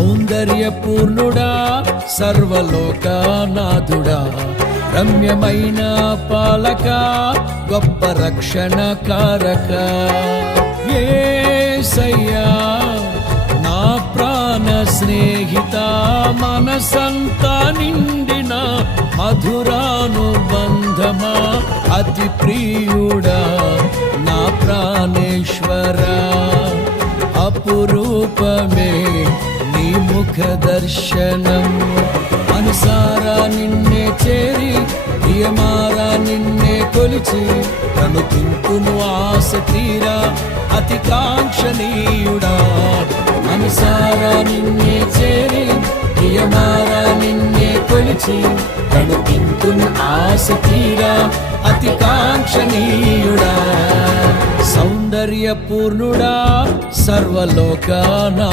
సౌందర్యపూర్ణుడా సర్వలోకనాథుడా రమ్యమైన పాలక గొప్ప రక్షణ కారక యేసయ్యా నా ప్రాణ స్నేహిత మనసంతా నిండిన మధురానుబంధమా అతి ప్రియుడా నా ప్రాణేశ్వరా అపురూపమే నీ ముఖ దర్శనం అనుసారా నిన్నే చేరి ప్రియమారా నిన్నే కొలిచి కనుతింపును ఆశ తీరా అతి కాంక్షణీయుడా అనుసారా నిన్నే చేరి ప్రియమారా నిన్నే కొలిచి కనుతింపును ఆశ తీరా అతి కాంక్షణీయుడా సౌందర్యపూర్ణుడా సర్వలోకనా